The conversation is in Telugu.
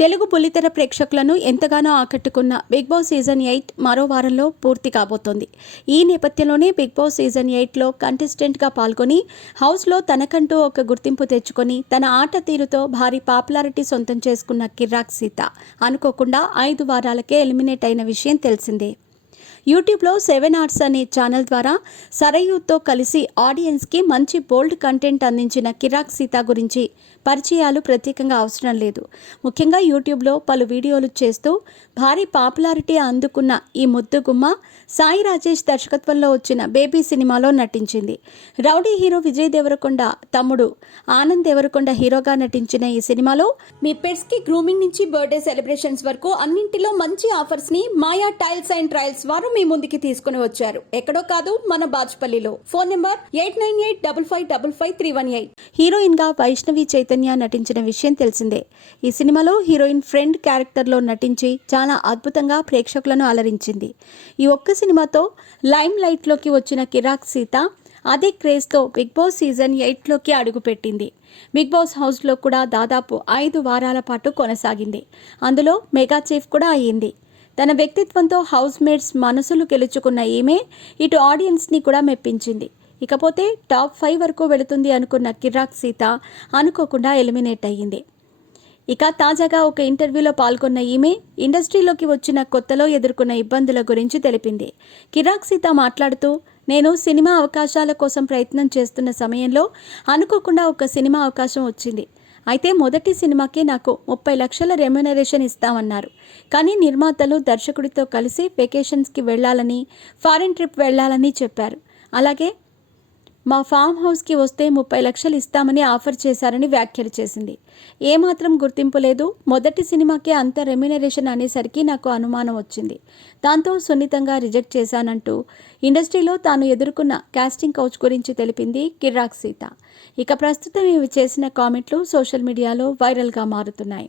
తెలుగు బుల్లితెర ప్రేక్షకులను ఎంతగానో ఆకట్టుకున్న బిగ్ బాస్ సీజన్ 8 మరో వారంలో పూర్తి కాబోతోంది. ఈ నేపథ్యంలోనే బిగ్ బాస్ సీజన్ 8లో కంటెస్టెంట్గా పాల్గొని హౌస్లో తనకంటూ ఒక గుర్తింపు తెచ్చుకొని తన ఆట తీరుతో భారీ పాపులారిటీ సొంతం చేసుకున్న కిర్రాక్ సీత అనుకోకుండా 5 వారాలకే ఎలిమినేట్ అయిన విషయం తెలిసిందే. యూట్యూబ్లో 7 ఆర్ట్స్ అనే ఛానల్ ద్వారా సరయూతో కలిసి ఆడియన్స్కి మంచి బోల్డ్ కంటెంట్ అందించిన కిర్రాక్ సీత గురించి పరిచయాలు ప్రత్యేకంగా అవసరం లేదు. ముఖ్యంగా యూట్యూబ్లో పలు వీడియోలు చేస్తూ భారీ పాపులారిటీ అందుకున్న ఈ ముద్దుగుమ్మ సాయి రాజేష్ దర్శకత్వంలో వచ్చిన బేబీ సినిమాలో నటించింది. రౌడీ హీరో విజయ్ దేవరకొండ తమ్ముడు ఆనంద్ దేవరకొండ హీరోగా నటించిన ఈ సినిమాలో మీ పెట్స్కి గ్రూమింగ్ నుంచి బర్త్డే సెలబ్రేషన్స్ వరకు అన్నింటిలో మంచి ఆఫర్స్ని మాయా టైల్స్ అండ్ ట్రయల్స్ వారు మీ ముందుకి తీసుకుని వచ్చారు. ఎక్కడో కాదు, మన బాజ్పల్లిలో. Phone number 8985555318. హీరోయిన్ గా వైష్ణవి చైతన్య నటించిన విషయం తెలిసిందే. ఈ సినిమాలో హీరోయిన్ ఫ్రెండ్ క్యారెక్టర్లో నటించి చాలా అద్భుతంగా ప్రేక్షకులను అలరించింది. ఈ ఒక్క సినిమాతో లైమ్ లైట్లోకి వచ్చిన కిర్రాక్ సీత అదే క్రేజ్తో బిగ్ బాస్ సీజన్ 8లోకి అడుగుపెట్టింది. బిగ్ బాస్ హౌస్లో కూడా దాదాపు 5 వారాల పాటు కొనసాగింది. అందులో మెగా చీఫ్ కూడా అయ్యింది. తన వ్యక్తిత్వంతో హౌస్ మేట్స్ మనసులు గెలుచుకున్న ఈమె ఇటు ఆడియన్స్ని కూడా మెప్పించింది. ఇకపోతే టాప్ 5 వరకు వెళుతుంది అనుకున్న కిర్రాక్ సీత అనుకోకుండా ఎలిమినేట్ అయ్యింది. ఇక తాజాగా ఒక ఇంటర్వ్యూలో పాల్గొన్న ఈమె ఇండస్ట్రీలోకి వచ్చిన కొత్తలో ఎదుర్కొన్న ఇబ్బందుల గురించి తెలిపింది. కిర్రాక్ సీత మాట్లాడుతూ, నేను సినిమా అవకాశాల కోసం ప్రయత్నం చేస్తున్న సమయంలో అనుకోకుండా ఒక సినిమా అవకాశం వచ్చింది. అయితే మొదటి సినిమాకి నాకు 30 లక్షల రెమ్యునరేషన్ ఇస్తామన్నారు. కానీ నిర్మాతలు దర్శకుడితో కలిసి వెకేషన్స్కి వెళ్ళాలని, ఫారిన్ ట్రిప్ వెళ్ళాలని చెప్పారు. అలాగే మా ఫామ్ హౌస్కి వస్తే 30 లక్షలు ఇస్తామని ఆఫర్ చేశారని వ్యాఖ్యలు చేసింది. ఏమాత్రం గుర్తింపు లేదు, మొదటి సినిమాకే అంత రెమ్యునరేషన్ అనేసరికి నాకు అనుమానం వచ్చింది. దాంతో సున్నితంగా రిజెక్ట్ చేశానంటూ ఇండస్ట్రీలో తాను ఎదుర్కొన్న కాస్టింగ్ కౌచ్ గురించి తెలిపింది కిర్రాక్ సీత. ఇక ప్రస్తుతం ఇవి చేసిన కామెంట్లు సోషల్ మీడియాలో వైరల్గా మారుతున్నాయి.